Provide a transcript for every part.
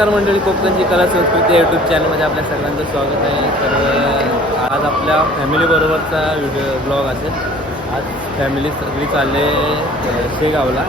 नमस्कार मंडळी कोकणची कला संस्कृती यूट्यूब चॅनलमध्ये आपल्या सगळ्यांचं स्वागत आहे. तर आज आपल्या फॅमिलीबरोबरचा व्हिडिओ ब्लॉग असेल. आज फॅमिली सगळी चालले शेगावला.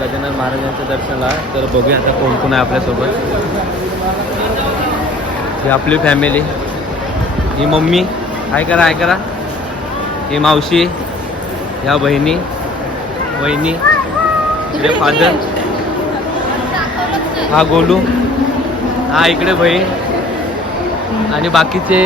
गजानन महाराजांच्या दर्शनाला. तर बघूया आता कोण कोण आहे आपल्यासोबत. ही आपली फॅमिली ही मम्मी. हाय करा हाय करा. ही मावशी. ह्या बहिणी. हे फादर हा गोलू हा इकडे बहीण आणि बाकीचे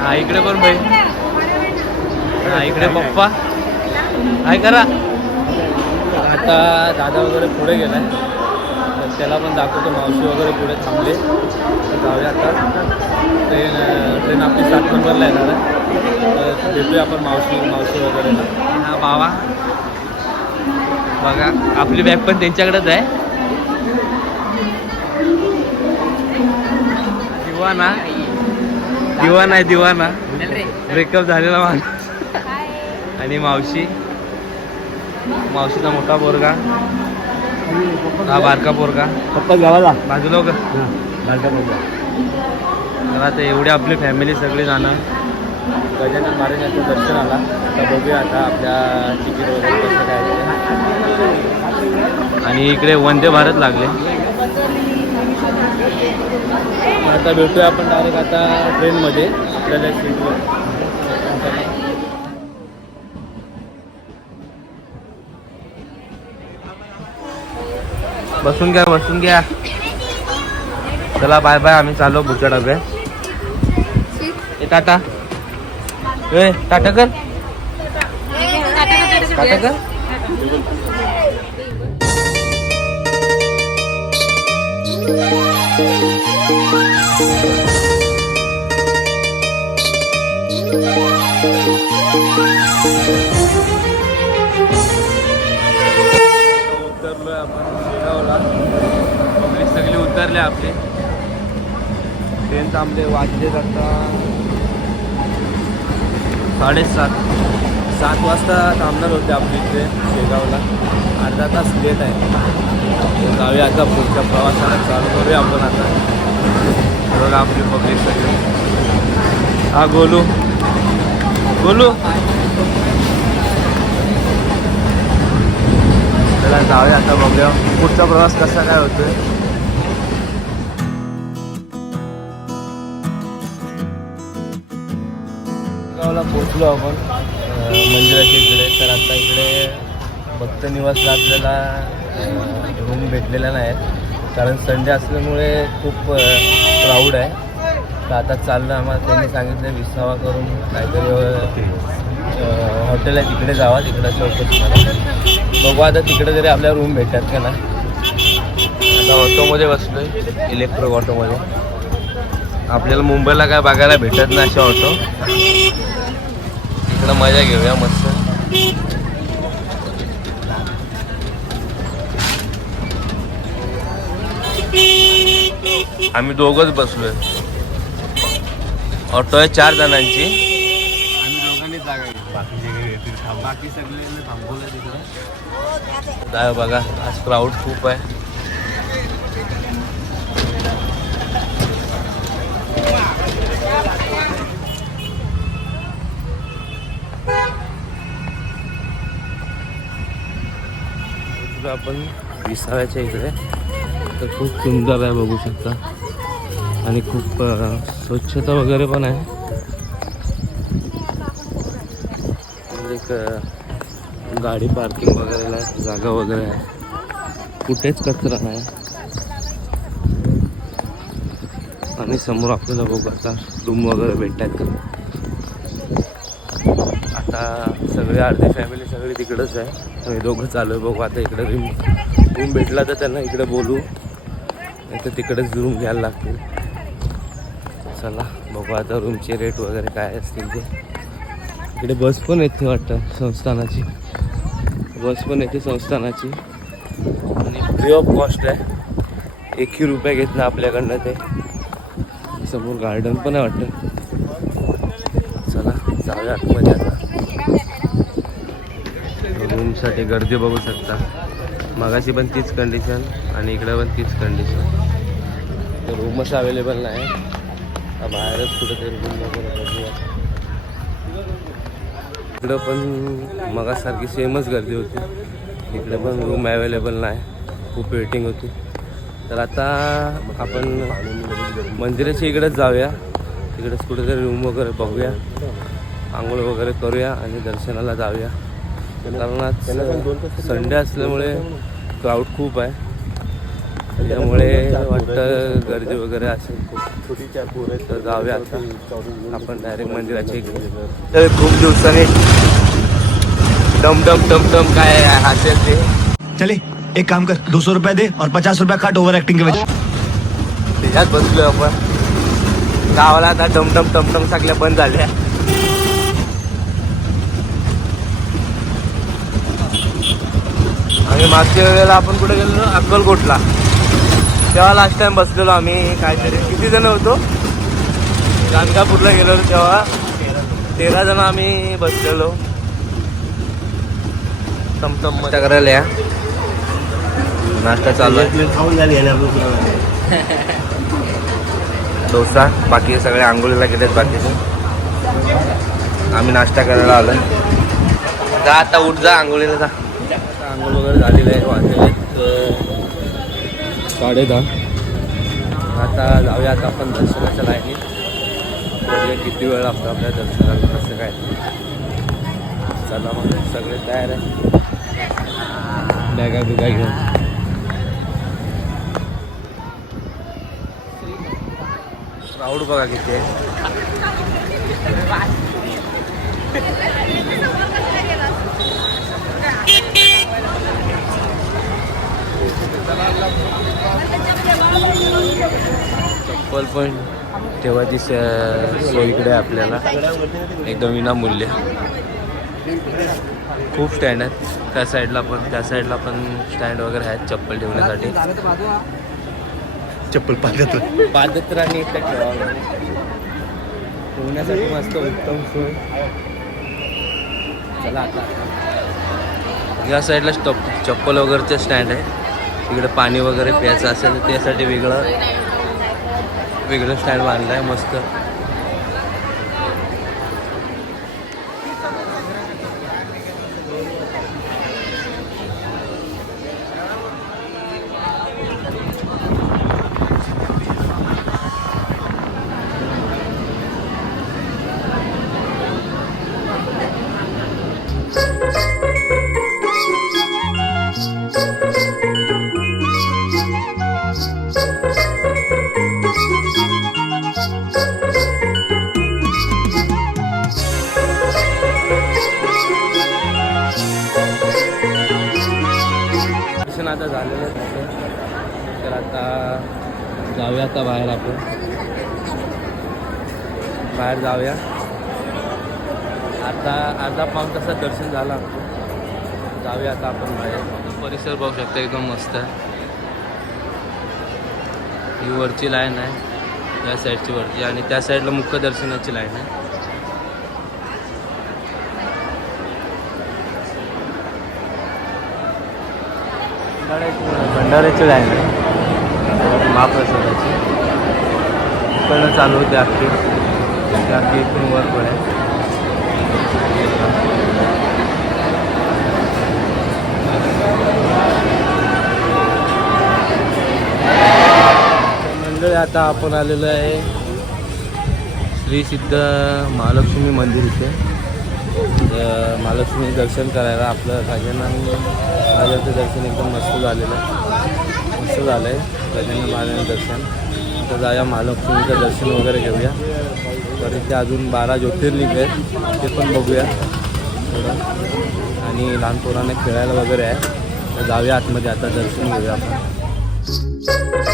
हा इकडे पण बहीण. हा इकडे पप्पा. काय करा? आता दादा वगैरे पुढे गेलाय. तर त्याला पण दाखवतो मावशी वगैरे पुढे थांबले. तर जाऊया आता. ट्रेन ट्रेन आपली सात नंबरला येणार आहे. तर भेटूया आपण मावशी मावशी वगैरे हा बावा. बघा आपली बॅग पण त्यांच्याकडेच आहे. दिवाना. दिवाना आहे दिवाना. ब्रेकअप झालेला माणूस. आणि मावशी. मावशीचा मोठा पोरगा. हा बारका पोरगा. पप्पा गावाला? बाजूला हो का बालका तर आता एवढी आपली फॅमिली सगळी जाणं. गजानन महाराजांचं दर्शन आला आता बघूया आता आपल्या तिकीट वगैरे कसं काय. आणि इकडे वंदे भारत लागले. आता भेटूया आपण डायरेक्ट आता ट्रेनमध्ये आपल्याला सीटवर बसून घ्या बसून घ्या. चला बाय बाय आम्ही चाललो पुढच्या डब्यात. ए टाटा. ए टाटा कर. टाटा कर. उतरलोय आपण शेगावला पब्लिक सगळी उतरले आपले. ट्रेन थांबले वाजले आता साडेसात. सात वाजता थांबणार होते आपली ट्रेन शेगावला. अर्धा तास लेट आहे. जाऊया आता पुढच्या प्रवासाला चालू करूया आपण आता. बघा आपली पब्लिक सगळी. हा गोलू. गोलू. चला जाऊया आता बघूया. पुढचा प्रवास कसा काय होतोय? गावला पोचलो आपण. मंदिराच्या इकडे. तर आता इकडे भक्त निवासला आपल्याला रूम भेटलेल्या नाहीत कारण संडे असल्यामुळे खूप क्राऊड आहे. तर आता चाललं आम्हाला त्यांनी सांगितलं विसावा करून काहीतरी हॉटेल आहे तिकडे जावा तिकडे चौकशी बघू आता तिकडे जरी आपल्या रूम भेटतात का ना आता ऑटोमध्ये बसलोय इलेक्ट्रिक ऑटोमध्ये. आपल्याला मुंबईला काय बघायला भेटत नाही अशा ऑटो. इकडं मजा घेऊया मस्त. आम्ही दोघच बसलोय. ऑटो आहे चार जणांची. आम्ही दोघांनी जागा घेतली. बाकीचे येतील थांब बाकी सगळे थांबवलं तिकडं काय बघा आज क्राऊड खूप आहे. आपण विसाव्याच्या इकडे तर खूप सुंदर आहे बघू शकता. आणि खूप स्वच्छता वगैरे पण आहे. म्हणजे एक गाडी पार्किंग वगैरे जागा वगैरे आहे. कुठेच कचरा नाही. आणि समोर आपल्याला बघू आता रूम वगैरे भेटतात. आता सगळी अर्धी फॅमिली सगळी तिकडंच आहे. आम्ही दोघं चालू आहे बघू. आता इकडे रूम रूम भेटला तर त्यांना इकडे बोलू. तर तिकडेच रूम घ्यायला लागतील. चला बघू आता रूमचे रेट वगैरे काय असतील ते. इकडे बस पण येते वाटतं संस्थानाची. बस पण येते संस्थानाची. आणि फ्री ऑफ कॉस्ट आहे. एकही रुपये घेत ना आपल्याकडनं ते. समोर गार्डन पण आहे वाटतं. चला जाऊया आतमध्ये आता. रूमसाठी गर्दी बघू शकता. मगाशी पण तीच कंडिशन आणि इकडे पण तीच कंडिशन तर रूमच अवेलेबल नाही. आता बाहेरच कुठेतरी रूम वगैरे इकडं पण मगासारखी सेमच गर्दी होती. इकडे पण रूम अवेलेबल नाही. खूप वेटिंग होती. तर आता आपण मंदिराच्या इकडेच जाऊया. तिकडेच कुठेतरी रूम वगैरे बघूया. आंघोळ वगैरे करूया आणि दर्शनाला जाऊया. कारण आज संडे असल्यामुळे क्राऊड खूप आहे. त्यामुळे वाटतं गर्दी वगैरे असेल तर जाऊया आता. आपण डायरेक्ट तर खूप दिवसांनी डम डम डम डम काय असेल ते. चले एक काम कर दो सौ रुपया दे और पचास रुपया काट ओवर एक्टिंग के वजह. त्याच्यात बसलोय आपण. गावाला आता टमटम टमटम सगळ्या बंद झाल्या. आणि मागच्या वेळेला आपण कुठे गेलो अक्कलकोटला. तेव्हा लास्ट टाइम बसलेलो आम्ही काहीतरी. किती जण होतो? गाणगापूरला गेलो तेव्हा. तेरा जण आम्ही बसलेलो. टमटम नाश्ता करायला या. नाश्ता चालू आहे. डोसा बाकी सगळे आंघोळीला गेलेत बाकीचे. आम्ही नाश्ता करायला आलोय. जा आता उठ जा आंघोळीला जा. आंघोळ वगैरे झालेलं आहे वाजलेले साडे दहा आता जाऊया आता आपण दर्शनाच्या लाईनीत. बघूया किती वेळ लागतो आपल्या दर्शनाला कसं काय. चला मग सगळे तयार आहे. बॅगा बिगा घेऊन. क्राऊड बघा किती आहे. चप्पल पण ठेवायची स- सोय इकडे आहे आपल्याला. एकदम विनामूल्य. खूप स्टँड आहेत. त्या साईडला पण त्या साईडला पण स्टँड वगैरे आहेत चप्पल ठेवण्यासाठी. चप्पल पादत पादत्राने इथे ठेवावं ठेवण्यासाठी मस्त उत्तम सोय. चला आता. या साईडला स्टॉप चप्पल वगैरेचे स्टँड आहे. तिकडे पाणी वगैरे प्यायचं असेल तर त्यासाठी वेगळं वेगळं स्टँड बांधलं आहे मस्त. झालेलं आहे तर आता जाऊया आता बाहेर आपण. बाहेर जाऊया. आता अर्धा पाऊन तासात दर्शन झालं जाऊया आता आपण बाहेर. परिसर पाहू शकता एकदम मस्त. आहे ही वरची लाईन आहे. या साईडची वरची. आणि त्या साईडला मुख्य दर्शनाची लाईन आहे. भंडाऱ्याची लाईन आहे. महाप्रसादाची. इकडनं चालू होते अख्खी ती अख्खी इथून वर पण आहे. मंडळी आता आपण आलेलो आहे श्री सिद्ध महालक्ष्मी मंदिर इथे. महालक्ष्मी दर्शन करायला आपलं गजानन महाराजांचं दर्शन एकदम मस्त झालेलं आहे. मस्त झालं आहे गजानन महाराजांचं दर्शन. आता जाऊया महालक्ष्मीचं दर्शन वगैरे घेऊया. तर इथे अजून बारा ज्योतिर्लिंग आहेत. ते पण बघूया. थोडं. आणि लहान पोरांना खेळायला वगैरे आहे. तर जाऊया आतमध्ये. आता दर्शन घेऊया आपण.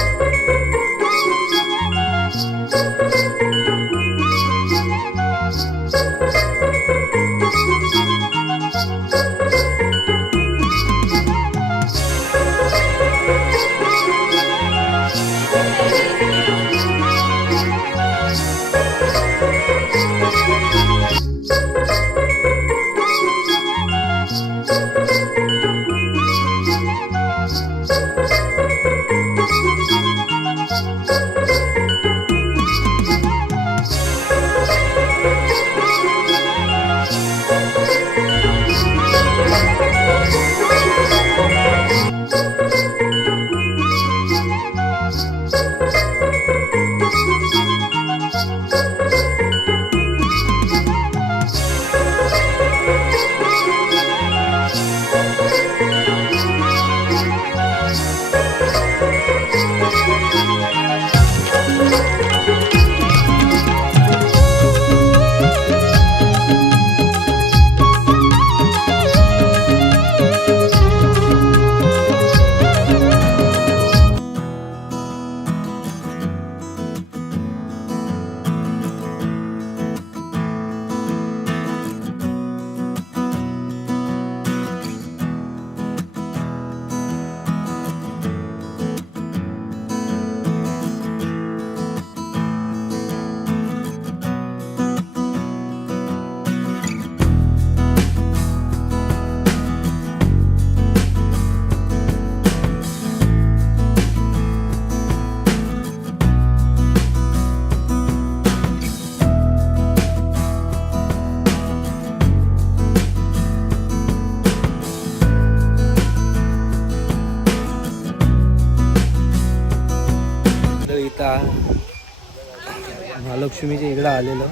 महालक्ष्मीच्या इकडं आलेलो.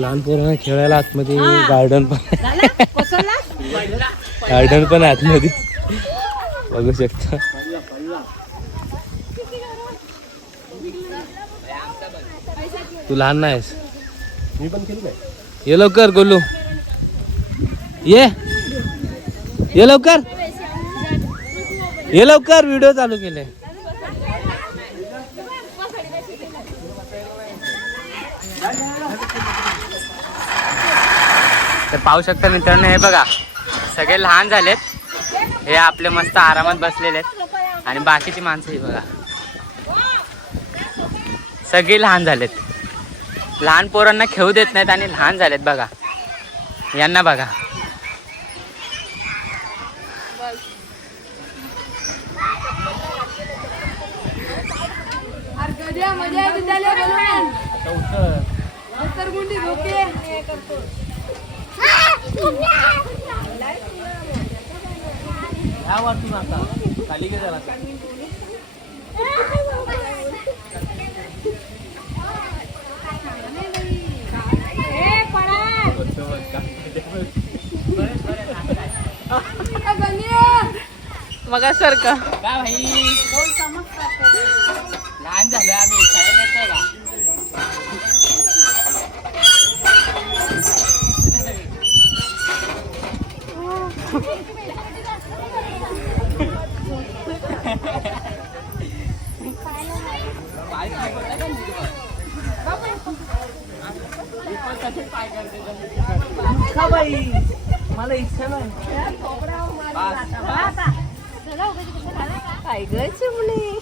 लहान पोरांना खेळायला आतमध्ये गार्डन पण गार्डन पण आहे आतमध्ये. बघू शकता. तू लहान नाहीस मी पण केलं ये लवकर गोलू. ये. ये लवकर. ये लवकर व्हिडिओ चालू केले तर पाहू शकता मित्रांनो हे बघा सगळे लहान झालेत. हे आपले मस्त आरामात बसलेले आहेत. आणि बाकीची माणसं ही बघा. सगळी लहान झालेत. लहान पोरांना खेळू देत नाहीत आणि लहान झालेत बघा. यांना बघा. मजा ह्या वाटून आता खाली गे जरा मग सारखं का भाई? लहान झालं आम्ही खेळायला येतोय का मला इच्छा नाही. काय ग चिमणी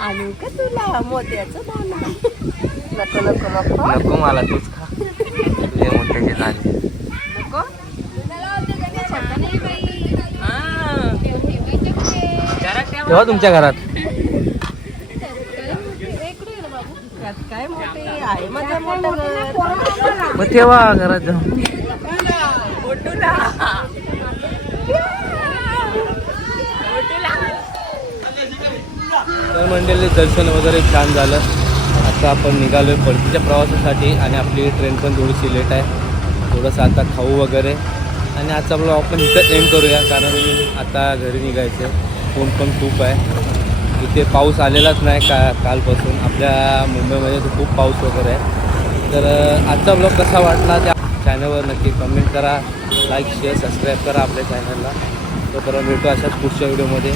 आणू का तुला? मोत्याचं दाना नको नको नको. नको मला तूच खा तुझे मोठे जे झाले नको तेव्हा तुमच्या घरात. त्यात काय मोठे आहे माझं मोठं घर. मग तेव्हा घरात जाऊ तर मंडळी दर्शन वगैरे छान झालं. आता आपण निघालोय परतीच्या प्रवासासाठी आणि आपली ट्रेन पण थोडीशी लेट आहे. थोडंसं आता खाऊ वगैरे. आणि आजचा ब्लॉग आपण इथं एंड करूया कारण आता घरी निघायचं आहे. ऊन पण खूप आहे. इथे पाऊस आलेलाच नाही का कालपासून. आपल्या मुंबईमध्ये तर खूप पाऊस वगैरे आहे. तर आजचा ब्लॉग कसा वाटला त्या चॅनलवर नक्की कमेंट करा. लाईक शेअर सबस्क्राईब करा आपल्या चॅनलला तोपर्यंत भेटू अशाच पुढच्या व्हिडिओमध्ये